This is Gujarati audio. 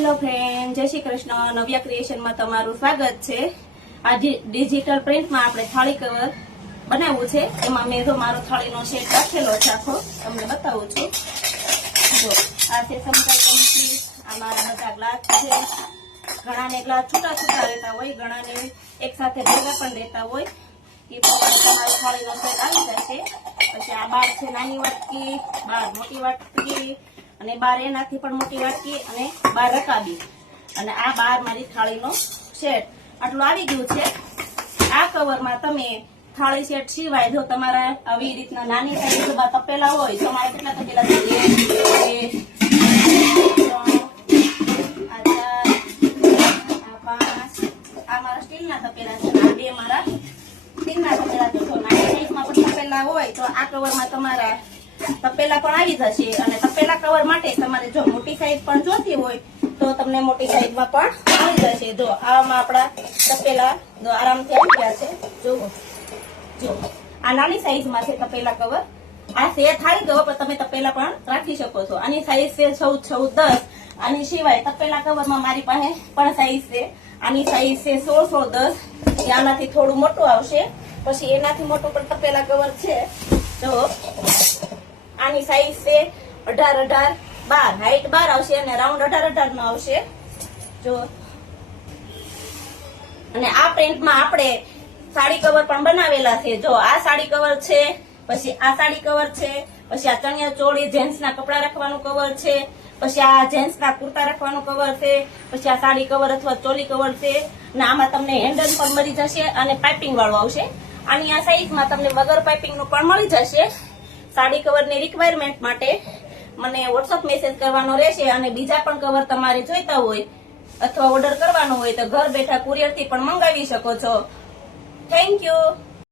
હેલો ફ્રેન્ડ, જય શ્રી કૃષ્ણ. નવ્યા ક્રિએશનમાં તમારું સ્વાગત છે. આ ડિજિટલ પ્રિન્ટમાં આપણે થાળી કવર બનાવવું છે. એમાં મેં જો મારો થાળીનો સેટ રાખેલો છે, આખો તમને બતાવું છું. જો આ છે સમકાઈ કંપની. આ મારા બધા ગ્લાસ છે. ઘણાને ગ્લાસ છૂટા છૂટા રહેતા હોય, ઘણાને એક સાથે ભેગા પણ રહેતા હોય. એ પ્રમાણે તમારો થાળીનો સેટ આવી જશે. પછી આ બાર છે નાની વાટકી, બાર મોટી વાટકી, અને બાર એનાથી પણ મોટી વાટકી, અને બાર રકાબી, અને આ બાર મારી થાળીનો સેટ આટલું આવી ગયું છે. આ કવરમાં તમે થાળી સેટ સિવાય જો તમારા આવી રીતના નાની સાઈઝમાં તપેલા હોય, તમારે કેટલા તપેલા છે? 1 2 3 4 5 આ મારા સ્ટીલના તપેલા છે. આ બે મારા સ્ટીલના તપેલા છે. જો નાની સાઈઝમાં પણ તપેલા હોય તો આ કવરમાં તમારા તપેલા પણ આવી જશે. અને તપેલા કવર માટે તમારે જો મોટી સાઈઝ પણ જોતી હોય તો તમને મોટી સાઈઝમાં પણ આવી જશે. જો આમાં આપણા તપેલા જો આરામથી આવી ગયા છે. જો આ નાની સાઈઝમાં છે તપેલા કવર. આ છે થાળી કવર, પણ તમે તપેલા પણ રાખી શકો છો. આની સાઈઝ છે 14 14 10. આની સિવાય તપેલા કવરમાં મારી પાસે પણ સાઈઝ છે. આની સાઈઝ છે 16 16 10. આનાથી થોડું મોટું આવશે. પછી એનાથી મોટું પણ તપેલા કવર છે. જો આની સાઈઝ છે 18 18 12. હાઈટ 12 આવશે અને રાઉન્ડ 18 18 નો આવશે. જો અને આ પ્રિન્ટમાં આપણે સાડી કવર પણ બનાવેલા છે. જો આ સાડી કવર છે, પછી આ સાડી કવર છે, પછી આ ચણિયા ચોળી જેન્ટ્સના કપડા રાખવાનું કવર છે, પછી આ જેન્ટ્સના કુર્તા રાખવાનું કવર છે, પછી આ સાડી કવર અથવા ચોલી કવર છે. અને આમાં તમને હેન્ડલ પણ મળી જશે અને પાઇપિંગ વાળું આવશે. આની આ સાઈઝમાં તમને વગર પાઇપિંગનું પણ મળી જશે. સાડી કવરની રિક્વાયરમેન્ટ માટે મને વોટ્સઅપ મેસેજ કરવાનો રહેશે. અને બીજા પણ કવર તમારે જોઈતા હોય અથવા ઓર્ડર કરવાનો હોય તો ઘર બેઠા કુરિયરથી પણ મંગાવી શકો છો. Thank you.